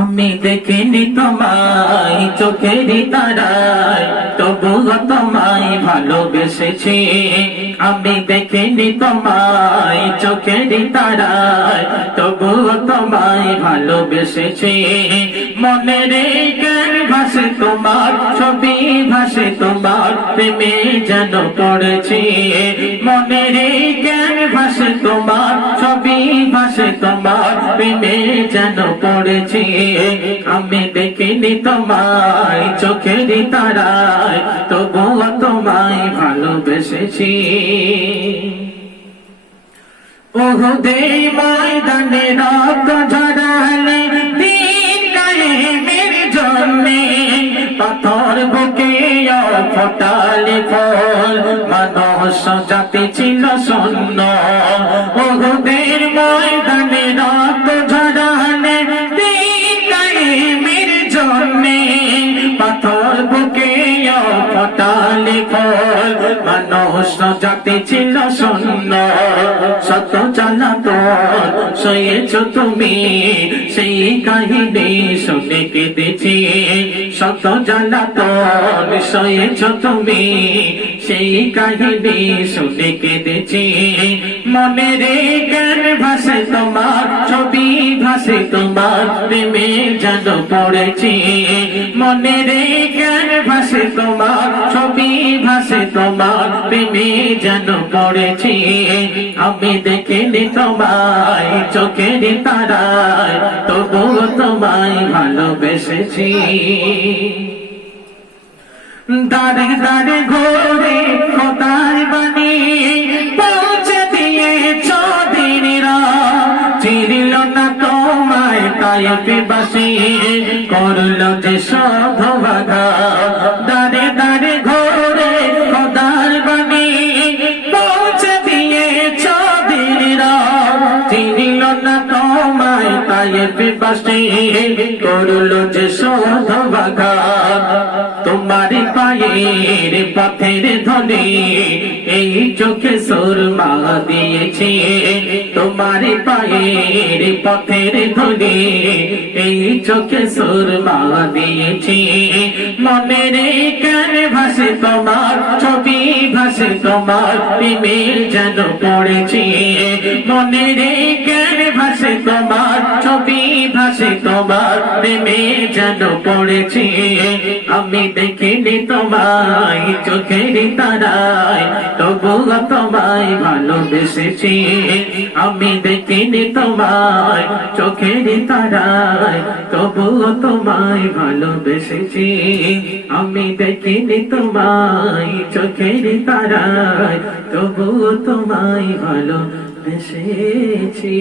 আমি দেখিনি তোমায় চোখের তারায়, তবুও তোমায় ভালোবেসেছি। আমি দেখিনি তোমায় চোখের তারায়, তবুও তোমায় ভালোবেসেছি। মনে রে ভাসে তোমার ছবি, ভাসে তোমার প্রেমে যেন পড়েছি মনে রে জ্ঞান ভাসে তোমার ছবি ভাসে তোমার, প্রেমে যেন আমি দেখিনি তোমায়, চোখের তারায়, তবুও তোমায় ভালোবেসেছি। ওহুদে ময়দানে রক্ত ঝরালে দিন কায়েমের জন্যে পাথর বুকে ফোটালে ফল মানুষ জাতি ছিল শূন্য। বহুদের ময়দানে রক্ত ঝড়ানে মির জন্মে পাথর বুকে ফটালি ফল মানুষ জাতি ছিল শূন্য। শত জানাত সয়েছ তুমি। সেই কাহিনী শুনে কেঁদেছি। শত জানাত সয়েছ তুমি। সেই কাহিনী শুনে কেঁদেছি। মনে রে জ্ঞান ভাসে তোমার ছবি, ভাসে তোমার প্রেমে পড়েছি। মনে রে জ্ঞান ভাসে তোমার ছবি, ভাসে তোমার প্রেমে যেন পড়েছি। আমি দেখিনি তোমায়, চোখের তারায় তবুও তোমায় ভালোবেসেছি। দাঁড়ে দাঁড়ে ঘোরে তোমায় বাসি, করল যে সধবাঘা দাঁড়ে দাঁড়ে ঘোরে খোদার বাণী, পৌঁছে দিয়ে চদিনীরা চিরিল না তোমায় তাই বাসি, করল যে সধবাঘা তোমার পায়ের পথের ধনে এই চোখে সুরমা দিয়েছে। তোমার পায়ের পথের ধনে এই চোখে সুরমা দিয়েছি মনের কেন ভাসে তোমার ছবি, ভাসে তোমার প্রেমের যেন পড়েছি। মনের কেন ভাসে তোমার ছবি ভাসে তোমার প্রেমের যেন পড়েছে। আমি দেখিনি তোমায়, চোখের তারায়, তবুও তোমায় ভালোবেসেছি। আমি দেখিনি তোমায়, চোখের তারায়, তবুও তোমায় ভালোবেসেছি। আমি দেখিনি তোমায়, চোখের তারায়, তবুও তোমায় ভালো ভালোবেসেছি।